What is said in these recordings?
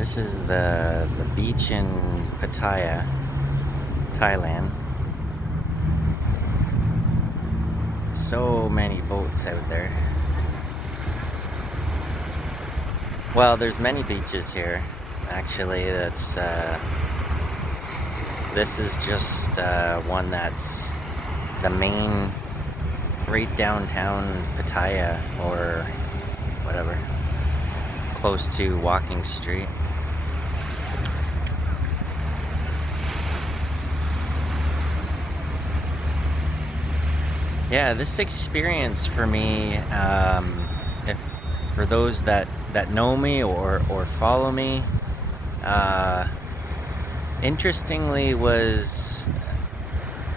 This is the beach in Pattaya, Thailand. So many boats out there. Well, there's many beaches here. Actually, this is just one that's the main, right downtown Pattaya, or whatever, close to Walking Street. Yeah, this experience for me, if for those that know me or follow me, uh, interestingly, was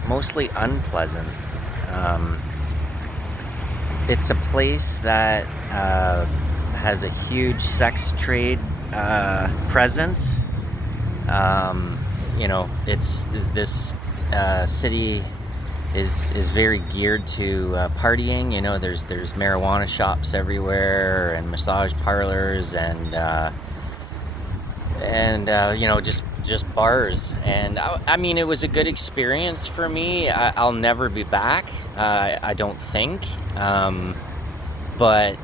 mostly unpleasant. Um, it's a place that has a huge sex trade presence. It's this city is very geared to partying. There's marijuana shops everywhere, and massage parlors, and just bars. And I mean, it was a good experience for me. I'll never be back. I don't think. But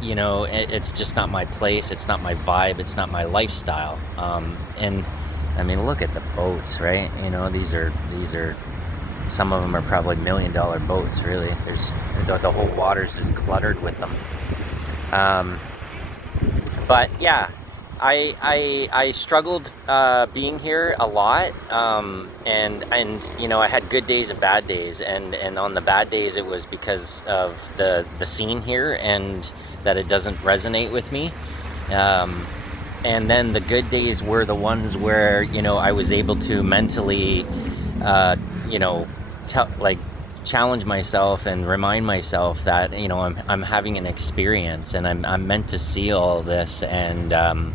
it's just not my place. It's not my vibe. It's not my lifestyle. And I mean, look at the boats, right? These are some of them are probably $1 million boats. Really, there's the whole water's just cluttered with them. But yeah, I struggled being here a lot, and I had good days and bad days, and on the bad days it was because of the scene here and that it doesn't resonate with me. And then the good days were the ones where I was able to mentally challenge myself and remind myself that I'm having an experience, and I'm meant to see all this. And and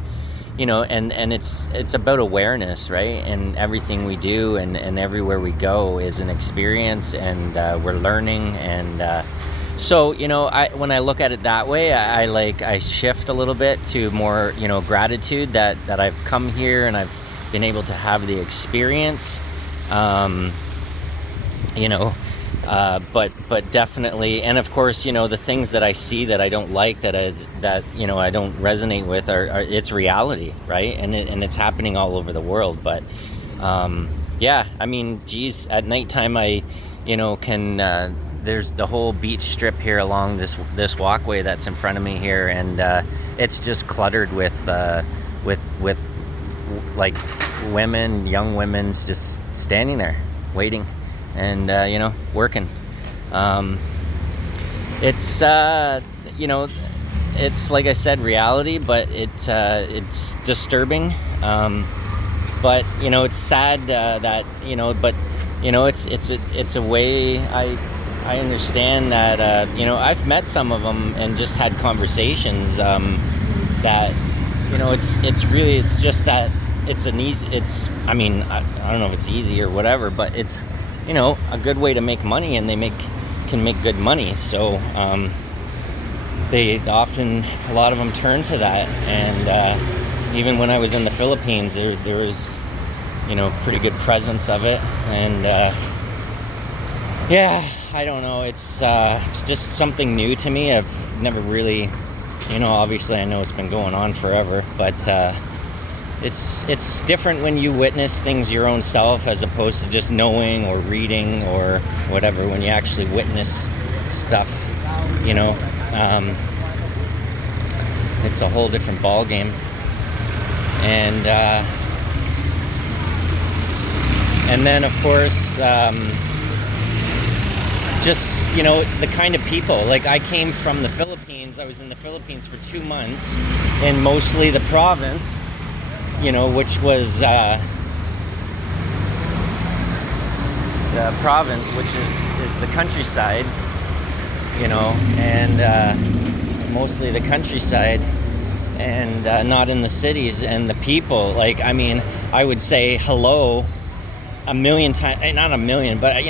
it's about awareness, right? And everything we do and everywhere we go is an experience, and we're learning. And so when I look at it that way, I shift a little bit to more gratitude that I've come here and I've been able to have the experience. But definitely, and of course, the things that I see that I don't like, that I don't resonate with, are it's reality, right? And it's happening all over the world. But yeah, I mean, geez, at nighttime I can there's the whole beach strip here along this walkway that's in front of me here, and it's just cluttered with like young women just standing there waiting and working. It's it's, like I said, reality, but it's disturbing. But it's sad that but it's a way. I understand that I've met some of them and just had conversations that it's just that it's an easy. I mean, I don't know if it's easy or whatever, but it's a good way to make money, and they can make good money. So they often, a lot of them turn to that. And even when I was in the Philippines, there was pretty good presence of it. And yeah, I don't know, it's just something new to me. I've never really, obviously I know it's been going on forever, but it's different when you witness things your own self, as opposed to just knowing or reading or whatever. When you actually witness stuff, it's a whole different ball game. And then of course, just the kind of people. Like, I came from the Philippines. I was in the Philippines for 2 months, in mostly the province, which was the province, which is the countryside, and mostly the countryside, and not in the cities. And the people, like, I mean, I would say hello a million times, not a million, but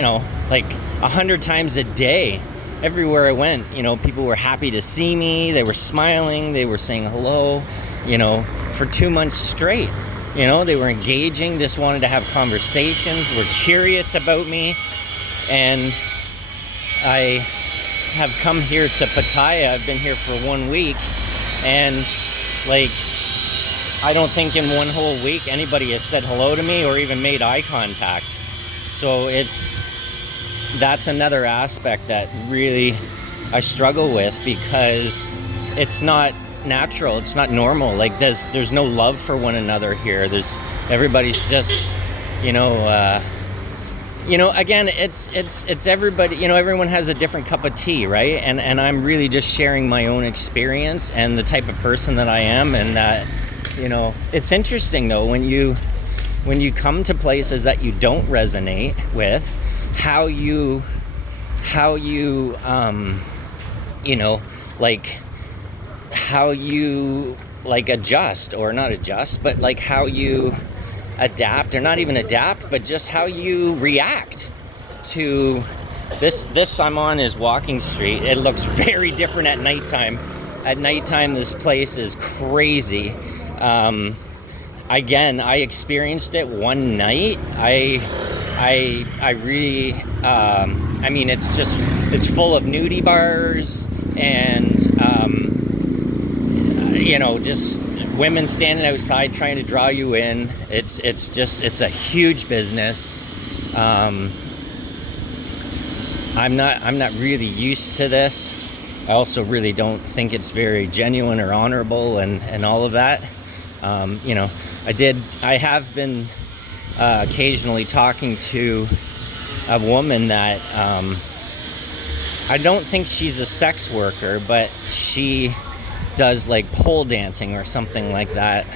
like 100 times a day. Everywhere I went, people were happy to see me. They were smiling. They were saying hello. for 2 months straight. They were engaging, just wanted to have conversations, were curious about me. And I have come here to Pattaya. I've been here for 1 week, and like, I don't think in 1 whole week anybody has said hello to me or even made eye contact. So that's another aspect that really I struggle with, because it's not natural, it's not normal. Like, there's no love for one another here. Everybody's just, again, it's everybody, everyone has a different cup of tea, right? And I'm really just sharing my own experience and the type of person that I am. And that, it's interesting though, when you come to places that you don't resonate with, how you adjust, or not adjust, but like how you adapt, or not even adapt, but just how you react to this I'm on is Walking Street. It looks very different at nighttime. At nighttime, this place is crazy. Again, I experienced it one night. I really, it's full of nudie bars and, just women standing outside trying to draw you in. It's a huge business. I'm not really used to this. I also really don't think it's very genuine or honorable and all of that. I have been occasionally talking to a woman that I don't think she's a sex worker, but she does like pole dancing or something like that.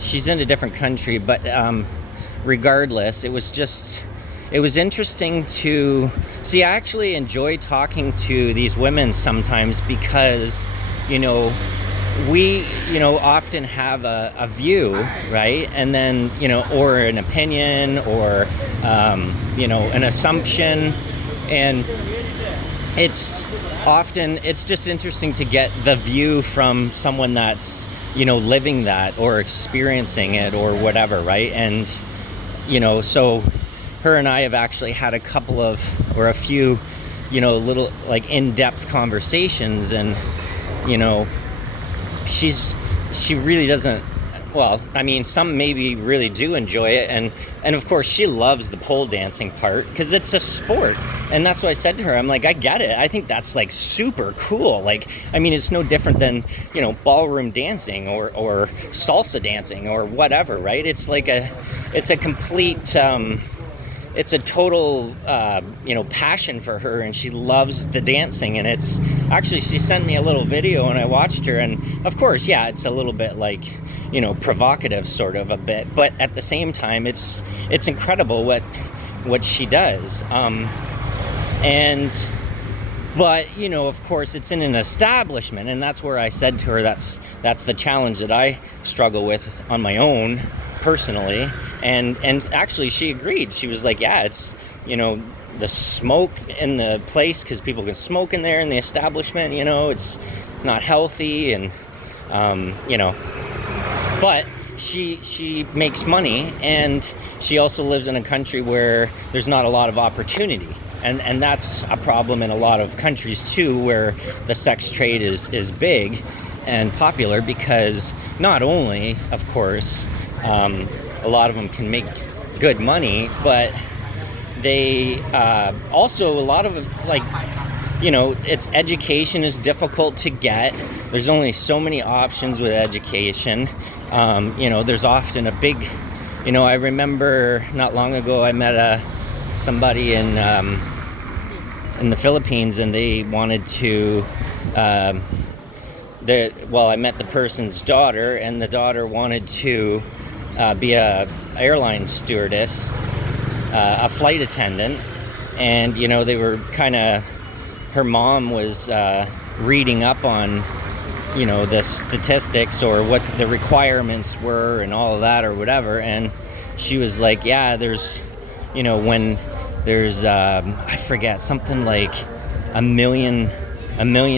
She's in a different country, but regardless, it was interesting to see. I actually enjoy talking to these women sometimes, because we often have a view, right? And then or an opinion, or an assumption, and it's just interesting to get the view from someone that's living that or experiencing it or whatever, right? And so her and I have actually had a few little like in-depth conversations, and she really doesn't. Well, some maybe really do enjoy it, and of course she loves the pole dancing part because it's a sport. And that's what I said to her. I'm like, I get it. I think that's like super cool. Like, it's no different than ballroom dancing or salsa dancing or whatever, right? It's like it's a complete it's a total passion for her, and she loves the dancing. And it's actually, she sent me a little video and I watched her, and of course, yeah, it's a little bit like provocative, sort of a bit, but at the same time, it's incredible what she does. But of course, it's in an establishment, and that's where I said to her, that's the challenge that I struggle with on my own personally. And actually she agreed. She was like, yeah, it's the smoke in the place, because people can smoke in there in the establishment, it's not healthy, and but she makes money, and she also lives in a country where there's not a lot of opportunity. And that's a problem in a lot of countries too, where the sex trade is big and popular, because not only, of course, a lot of them can make good money, but they also, a lot of it's education is difficult to get. There's only so many options with education. There's often a big, I remember not long ago I met somebody in the Philippines, and they wanted to I met the person's daughter, and the daughter wanted to be a airline stewardess, a flight attendant, and they were her mom was reading up on the statistics or what the requirements were and all of that or whatever, and she was like, yeah, there's when there's I forget, something like a million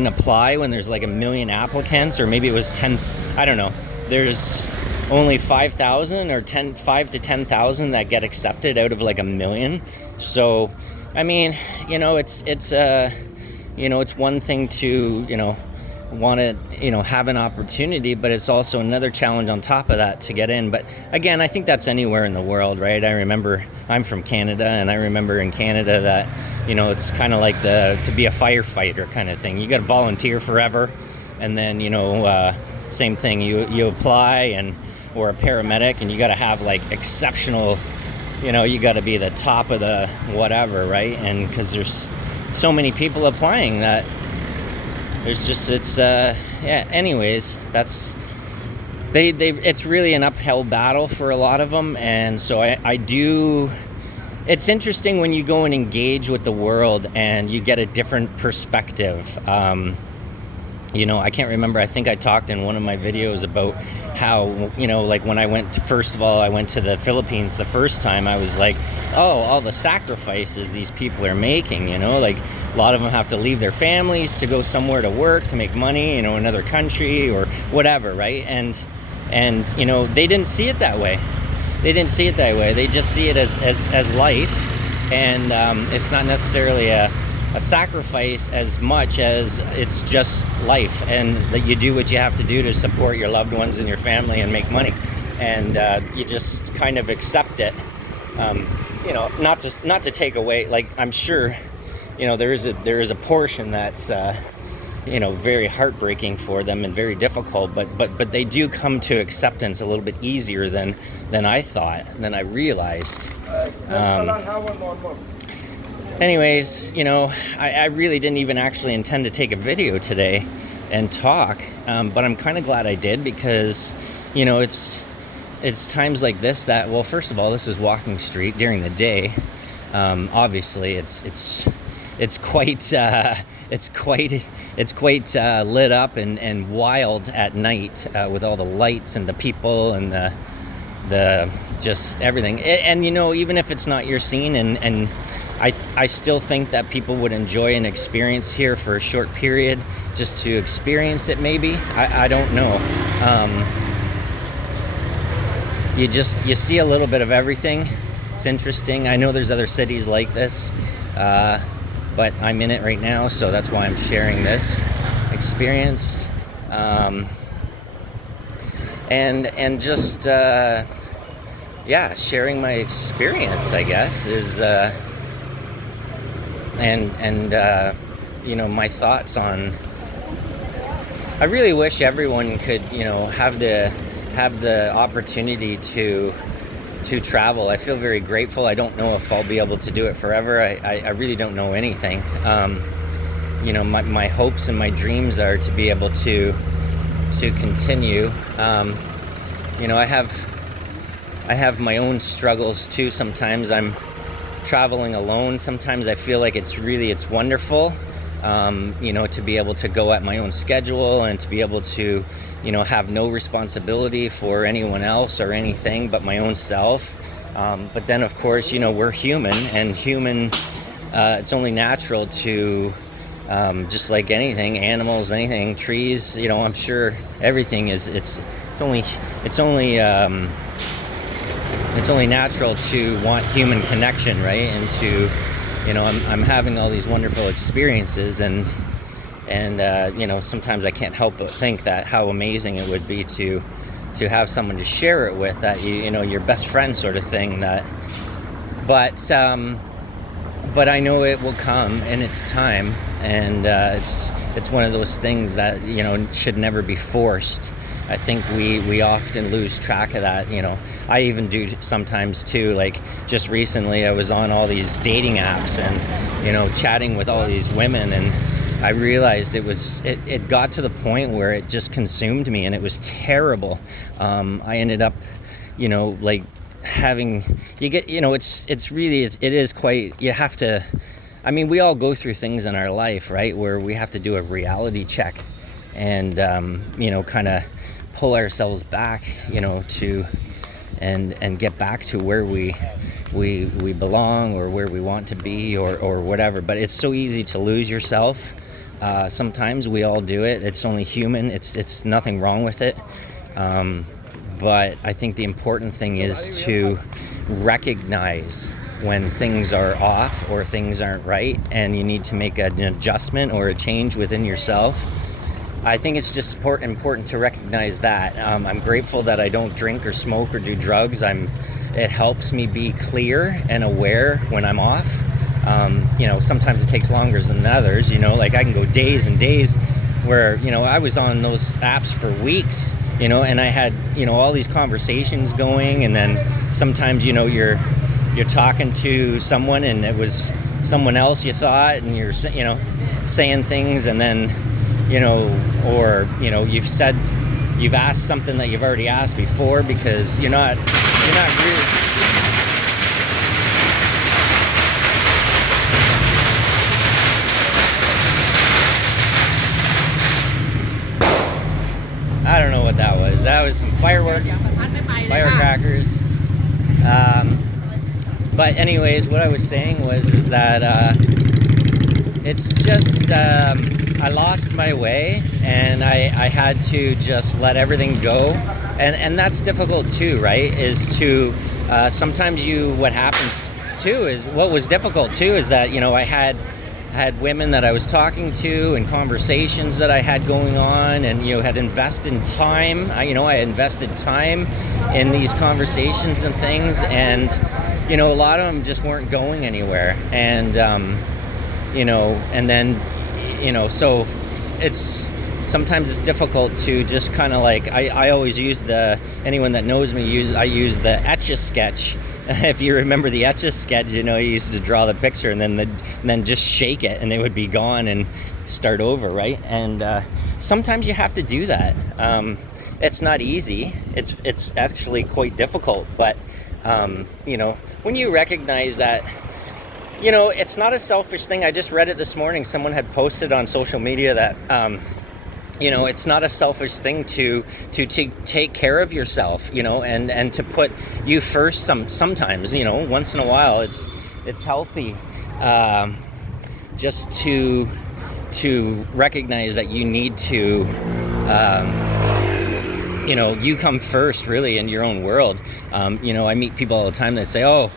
apply when there's like a million applicants, or maybe it was 10, I don't know, there's only 5,000 or 5 to 10,000 that get accepted out of like a million. So, I mean, it's one thing to, want to, have an opportunity, but it's also another challenge on top of that to get in. But again, I think that's anywhere in the world, right? I remember I'm from Canada, and I remember in Canada that, it's kind of like to be a firefighter kind of thing. You got to volunteer forever, and then, same thing. You apply or a paramedic, and you got to have like exceptional, you got to be the top of the whatever, right? And because there's so many people applying that anyways, that's it's really an uphill battle for a lot of them. And so I do, it's interesting when you go and engage with the world and you get a different perspective. I can't remember, I think I talked in one of my videos about how, like when I went to the Philippines the first time, I was like, oh, all the sacrifices these people are making, like a lot of them have to leave their families to go somewhere to work, to make money, another country or whatever, right? And they didn't see it that way. They just see it as life, and it's not necessarily a sacrifice as much as it's just life, and that you do what you have to do to support your loved ones and your family and make money, and you just kind of accept it. Not to take away, like, I'm sure, there is a portion that's very heartbreaking for them and very difficult, but they do come to acceptance a little bit easier than I realized. Anyways, I really didn't even actually intend to take a video today and talk, but I'm kind of glad I did, because it's times like this that, well, first of all, this is walking street during the day. Obviously it's quite lit up and wild at night, with all the lights and the people and the just everything. And even if it's not your scene, and I still think that people would enjoy an experience here for a short period, just to experience it. Maybe I don't know. You see a little bit of everything. It's interesting. I know there's other cities like this, but I'm in it right now, so that's why I'm sharing this experience. And just sharing my experience, I guess, is my thoughts on. I really wish everyone could, have the opportunity to travel. I feel very grateful. I don't know if I'll be able to do it forever. I really don't know anything. My hopes and my dreams are to be able to continue. I have my own struggles too. Sometimes I'm traveling alone. Sometimes I feel like it's wonderful, to be able to go at my own schedule and to be able to, have no responsibility for anyone else or anything but my own self. But then, of course, we're human, and it's only natural to, just like anything, animals, anything, trees, I'm sure everything is, it's only natural to want human connection, right? And to, I'm having all these wonderful experiences, and sometimes I can't help but think that how amazing it would be to have someone to share it with, that your best friend sort of thing. But I know it will come in its time, and it's one of those things that should never be forced. I think we often lose track of that. I even do sometimes too. Like just recently, I was on all these dating apps and chatting with all these women, and I realized it got to the point where it just consumed me, and it was terrible. I ended up, like having, you get, it is quite, you have to, I mean, we all go through things in our life, right, where we have to do a reality check and, kind of pull ourselves back, to, and get back to where we belong, or where we want to be, or whatever. But it's so easy to lose yourself. Sometimes we all do it. It's only human. It's nothing wrong with it. But I think the important thing is to recognize when things are off or things aren't right and you need to make an adjustment or a change within yourself. I think it's just important to recognize that. I'm grateful that I don't drink or smoke or do drugs. It helps me be clear and aware when I'm off. Sometimes it takes longer than others, like I can go days and days where, I was on those apps for weeks, and I had, all these conversations going, and then sometimes, you're talking to someone and it was someone else you thought, and you're, saying things, and then, you've asked something that you've already asked before because you're not really. I don't know what that was. That was some fireworks, firecrackers. But anyways, what I was saying is that it's just I lost my way, and I had to just let everything go, and that's difficult too, right? Is to sometimes what happens too is what was difficult too is that I had women that I was talking to and conversations that I had going on, and had invested time. I invested time in these conversations and things, and a lot of them just weren't going anywhere, and and then so sometimes it's difficult to just kind of like I always use anyone that knows me I use the Etch-a-Sketch. If you remember the Etch-a-Sketch, you used to draw the picture and then just shake it and it would be gone and start over, right? And sometimes you have to do that. It's not easy. It's actually quite difficult, but when you recognize that, it's not a selfish thing. I just read it this morning. Someone had posted on social media that it's not a selfish thing to take care of yourself, and to put you first. Sometimes, once in a while, it's healthy, just to recognize that you need to, you come first, really, in your own world. I meet people all the time that say, "Oh,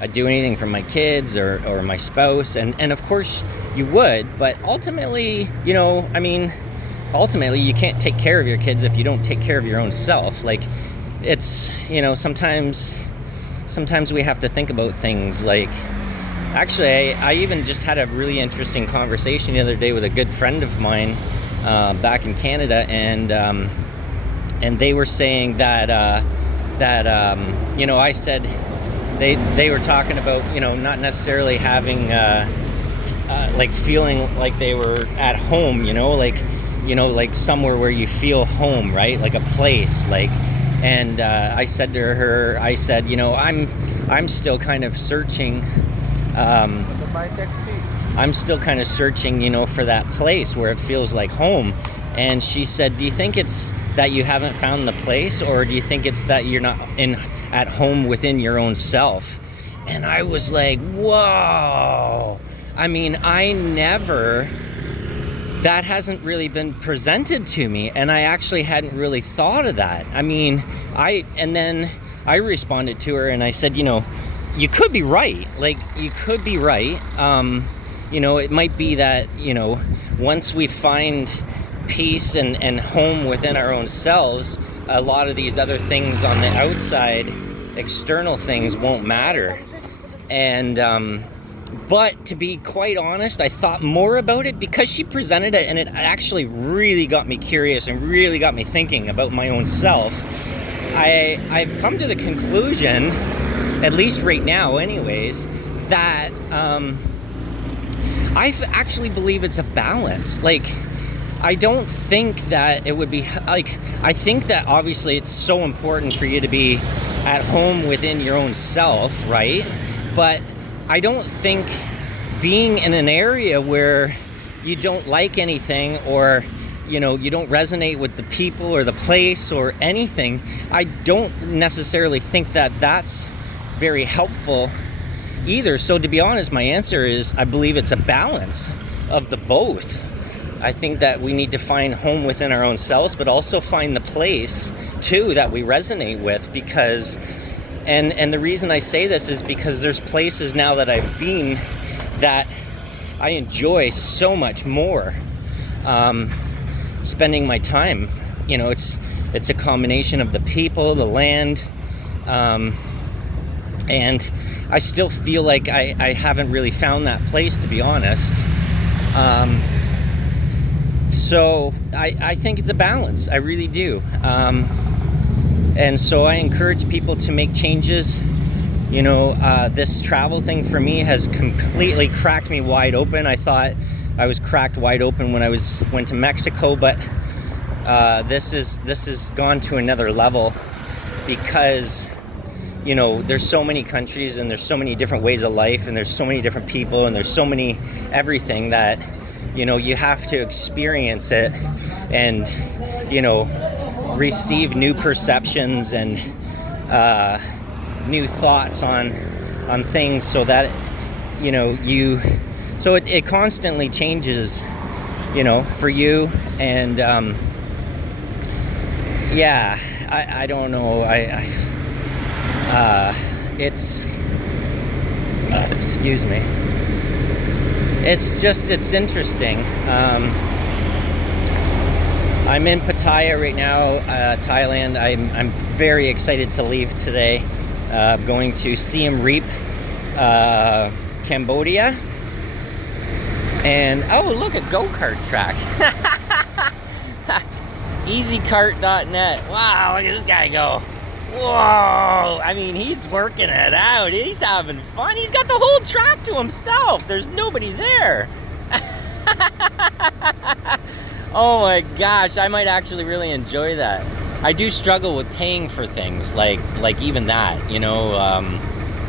I'd do anything for my kids or my spouse," and of course you would, but ultimately, ultimately you can't take care of your kids if you don't take care of your own self. Like, it's, sometimes we have to think about things like, actually, I even just had a really interesting conversation the other day with a good friend of mine back in Canada, and they were saying that I said they were talking about, not necessarily having like feeling like they were at home, like somewhere where you feel home, right? Like a place, like, and I said to her, I'm still kind of searching, for that place where it feels like home. And she said, do you think it's that you haven't found the place, or do you think it's that you're not at home within your own self? And I was like, whoa. That hasn't really been presented to me, and I actually hadn't really thought of that. And then I responded to her and I said, you could be right. Like, you could be right. It might be that, once we find peace and home within our own selves, a lot of these other things on the outside, external things, won't matter. And but to be quite honest, I thought more about it because she presented it, and it actually really got me curious and really got me thinking about my own self. I've come to the conclusion, at least right now anyways, that I actually believe it's a balance. Like, I don't think that it would be like, I think that obviously it's so important for you to be at home within your own self, right? But I don't think being in an area where you don't like anything, or you don't resonate with the people or the place or anything, I don't necessarily think that that's very helpful either. So to be honest, my answer is I believe it's a balance of the both. I think that we need to find home within our own selves, but also find the place too that we resonate with, because and the reason I say this is because there's places now that I've been that I enjoy so much more spending my time. You know, it's a combination of the people, the land, and I still feel like I haven't really found that place, to be honest. So I think it's a balance. I really do. And so I encourage people to make changes. You know, this travel thing for me has completely cracked me wide open. I thought I was cracked wide open when I went to Mexico, but this has gone to another level, because, you know, there's so many countries and there's so many different ways of life and there's so many different people and there's so many everything that, you know, you have to experience it and, you know, receive new perceptions and new thoughts on things, so that, you know, so it constantly changes, you know, for you. And yeah, I don't know, it's excuse me, it's interesting. I'm in Pattaya right now, Thailand. I'm very excited to leave today. Going to Siem Reap, Cambodia. And oh, look, a go-kart track. EasyCart.net. Wow, look at this guy go. Whoa! I mean, he's working it out. He's having fun. He's got the whole track to himself. There's nobody there. Oh my gosh, I might actually really enjoy that. I do struggle with paying for things like even that, you know,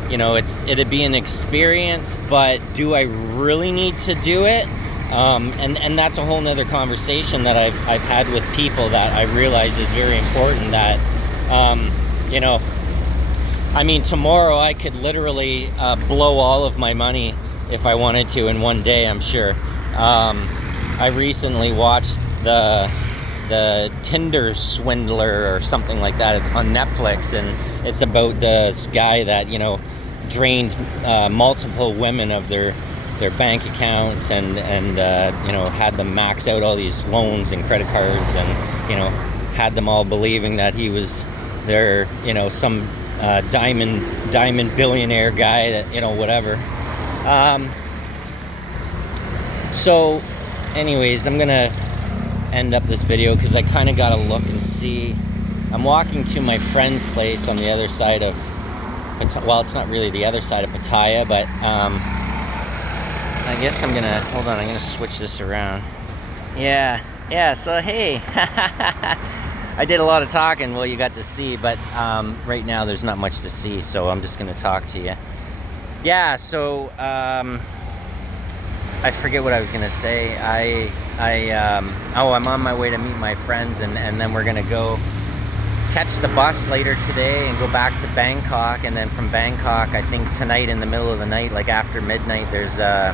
it'd be an experience, but do I really need to do it? And that's a whole nother conversation that I've had with people that I realize is very important. That you know, I mean, tomorrow I could literally blow all of my money if I wanted to in one day, I'm sure. I recently watched the Tinder Swindler or something like that. It's on Netflix, and it's about this guy that, you know, drained multiple women of their bank accounts and you know, had them max out all these loans and credit cards, and, you know, had them all believing that he was their, you know, some diamond billionaire guy that, you know, whatever. So anyways, I'm gonna end up this video because I kind of gotta look and see. I'm walking to my friend's place on the other side of, well, it's not really the other side of Pattaya, but I guess I'm gonna, hold on, I'm gonna switch this around. Yeah, so hey, I did a lot of talking, well, you got to see, but right now there's not much to see, so I'm just gonna talk to you. Yeah, so I forget what I was gonna say. I'm on my way to meet my friends, and then we're gonna go catch the bus later today and go back to Bangkok, and then from Bangkok, I think tonight in the middle of the night, like after midnight, there's a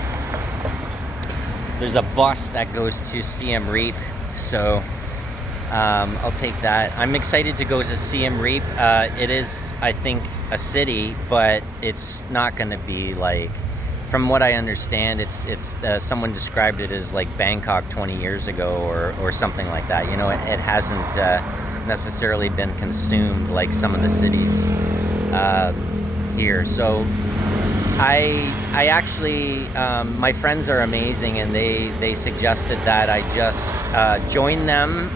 bus that goes to Siem Reap, so I'll take that. I'm excited to go to Siem Reap. It is, I think, a city, but it's not gonna be like, from what I understand, it's someone described it as like Bangkok 20 years ago or something like that. You know, it hasn't necessarily been consumed like some of the cities here. So I actually, my friends are amazing, and they suggested that I just join them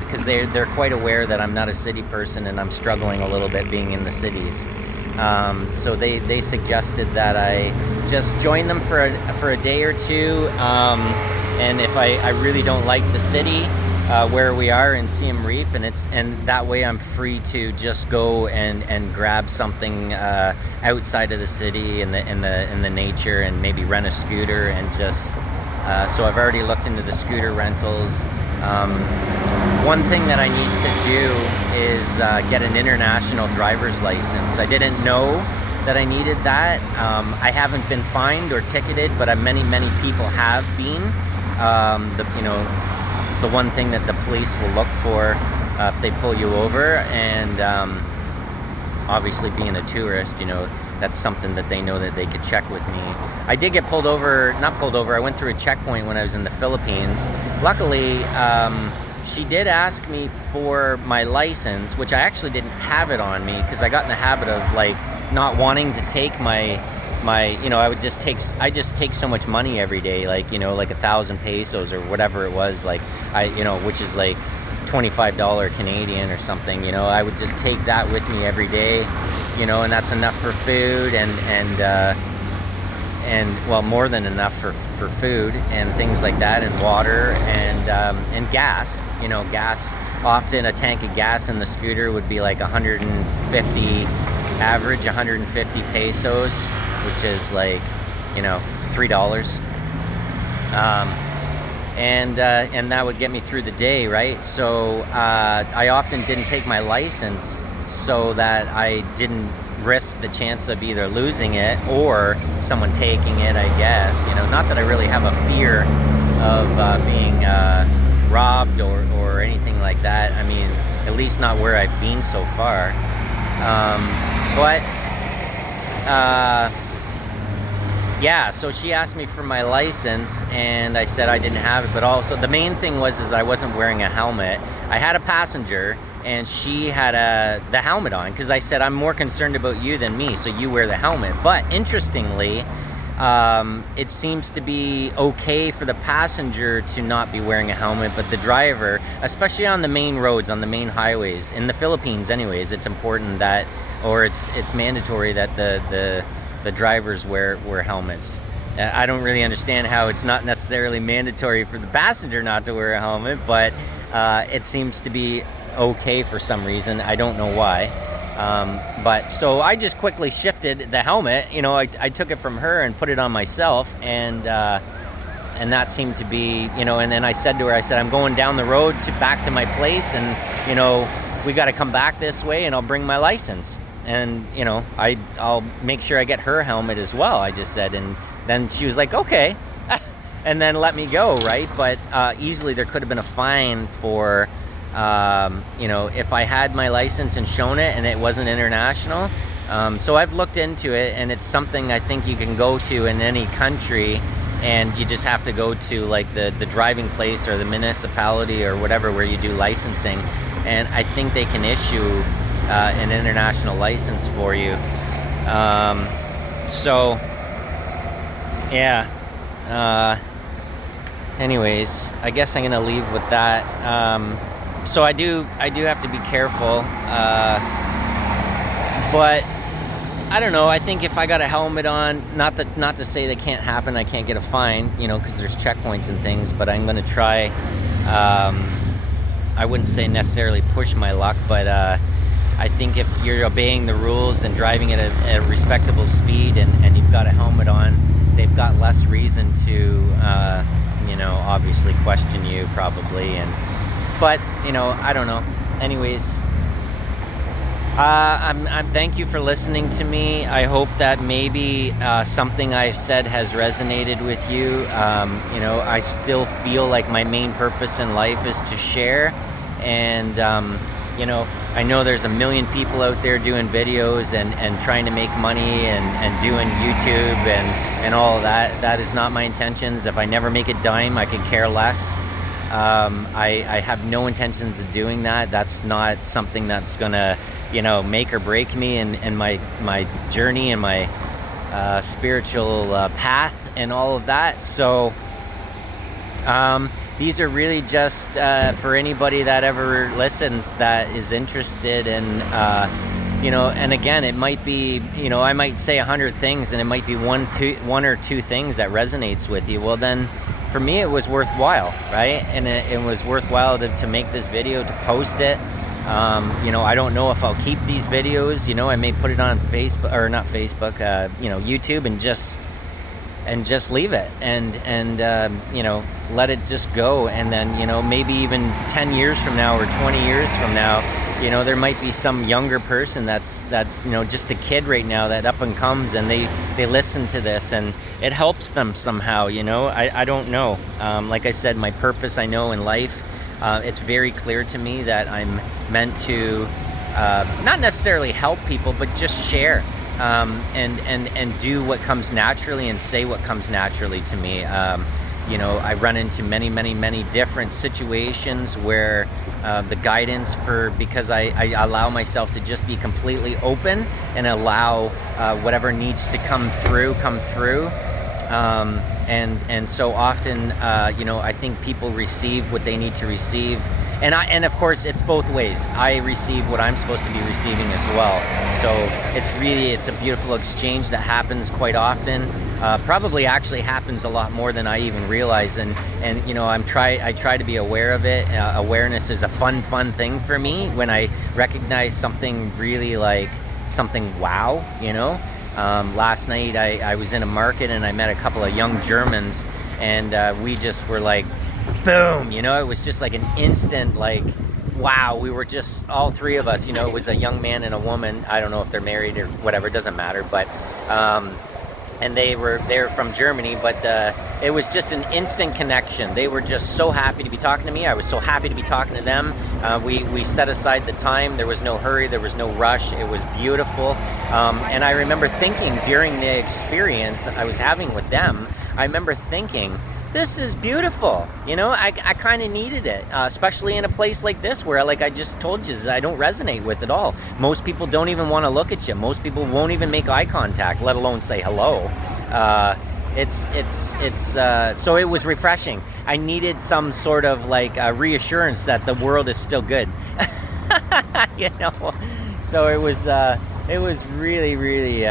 because they're quite aware that I'm not a city person and I'm struggling a little bit being in the cities. So they suggested that I just join them for a day or two, and if I really don't like the city where we are in Siem Reap, and that way I'm free to just go and grab something outside of the city in the nature, and maybe rent a scooter and just. So I've already looked into the scooter rentals. One thing that I need to do is get an international driver's license. I didn't know that I needed that. I haven't been fined or ticketed, but many people have been. It's the one thing that the police will look for if they pull you over, and obviously being a tourist, that's something that they know that they could check with me. I did get not pulled over, I went through a checkpoint when I was in the Philippines. Luckily, she did ask me for my license, which I actually didn't have it on me because I got in the habit of like not wanting to take my I just take so much money every day, like 1,000 pesos or whatever it was, like which is like $25 Canadian or something. I would just take that with me every day, and that's enough for food and well, more than enough for food and things like that, and water and gas. Gas. Often a tank of gas in the scooter would be like 150 pesos, which is like $3. And that would get me through the day, right? So I often didn't take my license so that I didn't risk the chance of either losing it or someone taking it, I guess. Not that I really have a fear of being robbed or anything like that. I mean, at least not where I've been so far. Yeah, so she asked me for my license, and I said I didn't have it, but also the main thing was I wasn't wearing a helmet. I had a passenger, and she had the helmet on, because I said, I'm more concerned about you than me, so you wear the helmet. But interestingly, it seems to be okay for the passenger to not be wearing a helmet, but the driver, especially on the main roads, on the main highways, in the Philippines anyways, it's important that, or it's mandatory that the drivers wear helmets. I don't really understand how it's not necessarily mandatory for the passenger not to wear a helmet, but it seems to be okay for some reason. I don't know why. But so I just quickly shifted the helmet. I took it from her and put it on myself, and that seemed to be, and then I said to her, I'm going down the road back to my place, and we got to come back this way, and I'll bring my license. And I'll make sure I get her helmet as well, I just said. And then she was like, okay, and then let me go, right? But easily there could have been a fine for if I had my license and shown it and it wasn't international. So I've looked into it, and it's something I think you can go to in any country, and you just have to go to like the driving place or the municipality or whatever where you do licensing, and I think they can issue an international license for you. So yeah, anyways, I guess I'm gonna leave with that. So I do have to be careful, but I don't know, I think if I got a helmet on, not to say that can't happen, I can't get a fine, because there's checkpoints and things, but I'm gonna try, I wouldn't say necessarily push my luck, but I think if you're obeying the rules and driving at a respectable speed and you've got a helmet on, they've got less reason to, obviously question you probably. But I don't know. Anyways, I'm thank you for listening to me. I hope that maybe something I've said has resonated with you. I still feel like my main purpose in life is to share, and I know there's a million people out there doing videos and trying to make money and doing YouTube and all of that. That is not my intentions. If I never make a dime, I could care less. I have no intentions of doing that. That's not something that's gonna, make or break me and my journey and my spiritual path and all of that. So these are really just for anybody that ever listens that is interested in, and again, it might be, I might say 100 things and it might be one or two things that resonates with you. Well, then for me, it was worthwhile, right? And it was worthwhile to make this video, to post it. I don't know if I'll keep these videos. I may put it on Facebook, or not Facebook, YouTube, and just leave it and let it just go. And then, maybe even 10 years from now or 20 years from now, you know, there might be some younger person that's you know, just a kid right now that up and comes, and they listen to this and it helps them somehow, you know. I don't know. Like I said, my purpose, I know in life, it's very clear to me that I'm meant to not necessarily help people, but just share, and do what comes naturally and say what comes naturally to me. You know, I run into many different situations where the guidance because I allow myself to just be completely open and allow whatever needs to come through. And so often, you know, I think people receive what they need to receive. And of course, it's both ways. I receive what I'm supposed to be receiving as well. So it's a beautiful exchange that happens quite often. Probably actually happens a lot more than I even realize. And you know, I try to be aware of it. Awareness is a fun thing for me when I recognize something really like something wow, you know. Last night I was in a market and I met a couple of young Germans, and we just were like, boom, you know, it was just like an instant, like, wow. We were just, all three of us, you know, it was a young man and a woman. I don't know if they're married or whatever, it doesn't matter, but and they're from Germany, but it was just an instant connection. They were just so happy to be talking to me. I was so happy to be talking to them. We set aside the time. There was no hurry. There was no rush. It was beautiful. And I remember thinking during the experience I was having with them, I remember thinking, this is beautiful. You know, I kind of needed it, especially in a place like this where, like I just told you, I don't resonate with at all. Most people don't even want to look at you. Most people won't even make eye contact, let alone say hello. So it was refreshing. I needed some sort of like reassurance that the world is still good. You know, so it was really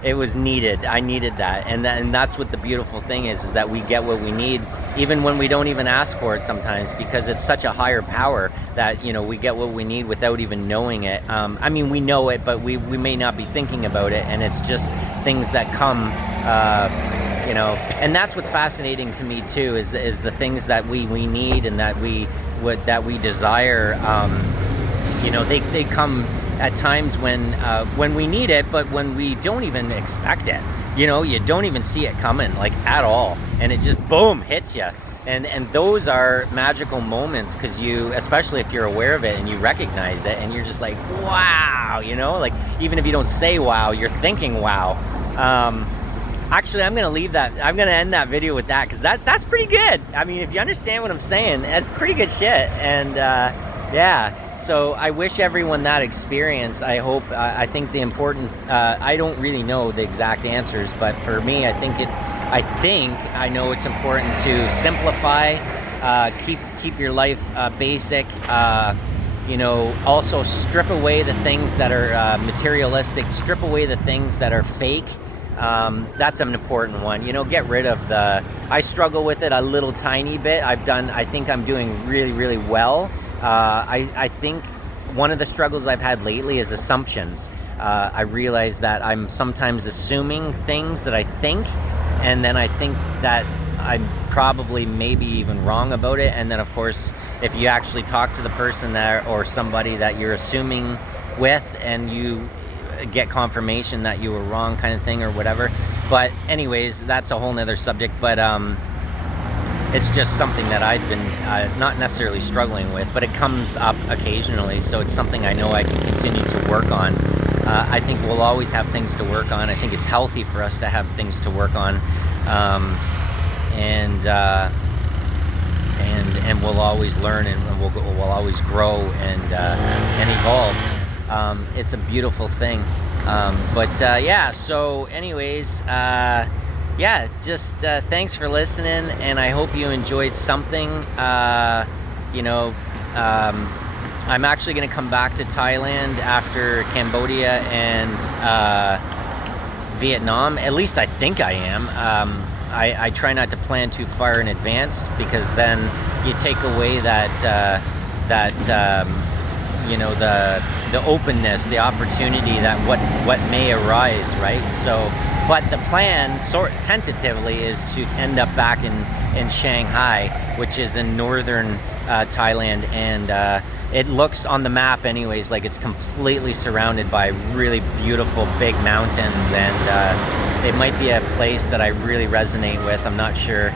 it was needed. I needed that, and that's what the beautiful thing is that we get what we need even when we don't even ask for it sometimes, because it's such a higher power that, you know, we get what we need without even knowing it. I mean, we know it, but we may not be thinking about it, and it's just things that come, you know. And that's what's fascinating to me too, is the things that we need and that we desire. You know, they come at times when we need it, but when we don't even expect it. You know, you don't even see it coming, like, at all, and it just boom hits you. And those are magical moments, because you, especially if you're aware of it and you recognize it, and you're just like, wow, you know, like, even if you don't say wow, you're thinking wow. Actually, I'm gonna leave that. I'm gonna end that video with that, because that's pretty good. I mean, if you understand what I'm saying, that's pretty good shit. And yeah. So I wish everyone that experience. I hope, I think the important, I don't really know the exact answers, but for me, I know it's important to simplify, keep your life basic, you know, also strip away the things that are materialistic, strip away the things that are fake. That's an important one. You know, get rid of I struggle with it a little tiny bit. I think I'm doing really well. I think one of the struggles I've had lately is assumptions. I realize that I'm sometimes assuming things that I think, and then I think that I'm probably maybe even wrong about it. And then, of course, if you actually talk to the person there or somebody that you're assuming with, and you get confirmation that you were wrong, kind of thing, or whatever. But anyways, that's a whole nother subject. But it's just something that I've been not necessarily struggling with, but it comes up occasionally, so it's something I know I can continue to work on. I think we'll always have things to work on. I think it's healthy for us to have things to work on, and we'll always learn, and we'll always grow and evolve. It's a beautiful thing. Yeah. So, anyways. Yeah, just thanks for listening, and I hope you enjoyed something. You know, I'm actually going to come back to Thailand after Cambodia and Vietnam. At least I think I am. I try not to plan too far in advance, because then you take away that you know, the openness, the opportunity that what may arise, right? So, but the plan, tentatively, is to end up back in Shanghai, which is in northern Thailand, and it looks on the map anyways like it's completely surrounded by really beautiful big mountains, and it might be a place that I really resonate with. I'm not sure,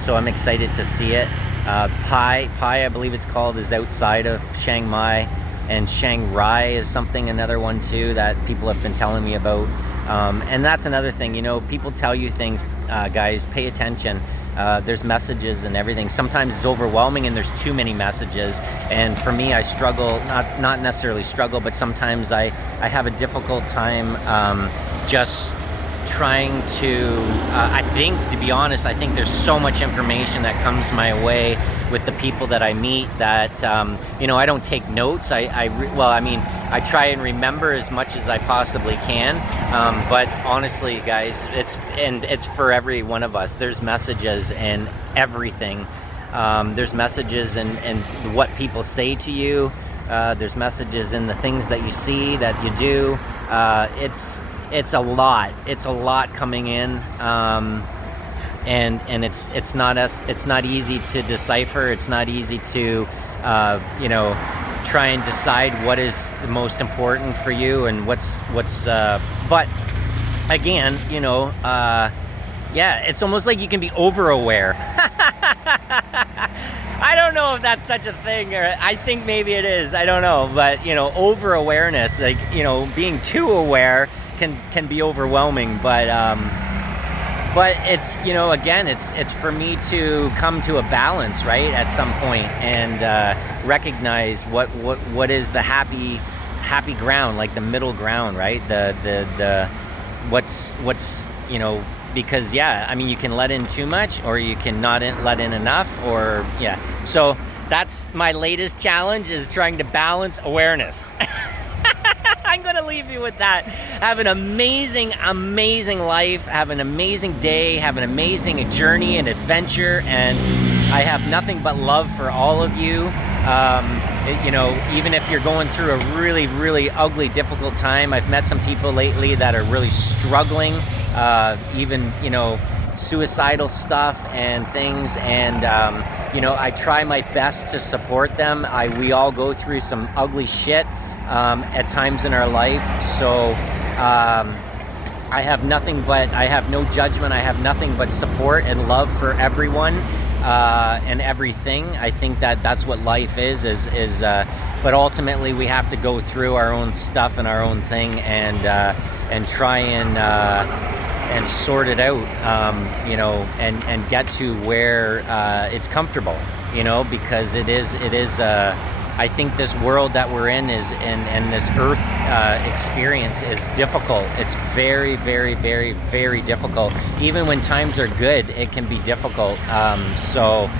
so I'm excited to see it. Pai, I believe it's called, is outside of Chiang Mai, and Chiang Rai is another one too that people have been telling me about. And that's another thing, people tell you things, guys, pay attention. There's messages and everything. Sometimes it's overwhelming and there's too many messages. And for me, I struggle, not necessarily struggle, but sometimes I have a difficult time just trying to, I think, to be honest, I think there's so much information that comes my way with the people that I meet that, I don't take notes. I try and remember as much as I possibly can. But honestly, guys, it's for every one of us. There's messages in everything. There's messages in what people say to you. There's messages in the things that you see, that you do. It's a lot. It's a lot coming in. And it's not easy to decipher. It's not easy to try and decide what is the most important for you and what's but again, it's almost like you can be over aware. I don't know if that's such a thing, or I think maybe it is, I don't know, but over awareness, like being too aware can be overwhelming, but it's again, it's for me to come to a balance, right, at some point, and recognize what is the happy ground, like the middle ground, right? The what's because you can let in too much, or you can not let in enough, or so that's my latest challenge, is trying to balance awareness. I'm going to leave you with that. Have an amazing, amazing life. Have an amazing day. Have an amazing journey and adventure. And I have nothing but love for all of you. Even if you're going through a really, really ugly, difficult time. I've met some people lately that are really struggling, even, suicidal stuff and things. And, I try my best to support them. We all go through some ugly shit at times in our life, so I have no judgment. I have nothing but support and love for everyone and everything. I think that's what life is but ultimately we have to go through our own stuff and our own thing, and try and sort it out, and get to where it's comfortable, because it is I think this world that we're in and this earth experience is difficult. It's very, very, very, very difficult. Even when times are good, it can be difficult. So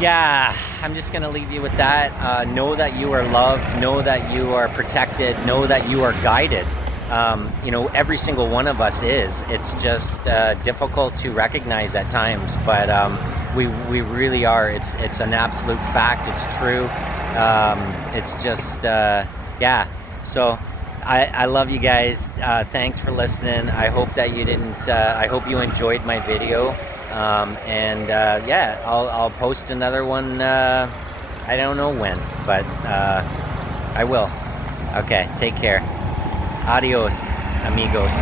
I'm just going to leave you with that. Know that you are loved. Know that you are protected. Know that you are guided. Every single one of us is. It's just difficult to recognize at times, but we really are. It's an absolute fact. It's true. It's just So I love you guys. Thanks for listening. I hope that you didn't. I hope you enjoyed my video. I'll post another one. I don't know when, but I will. Okay, take care. Adios, amigos.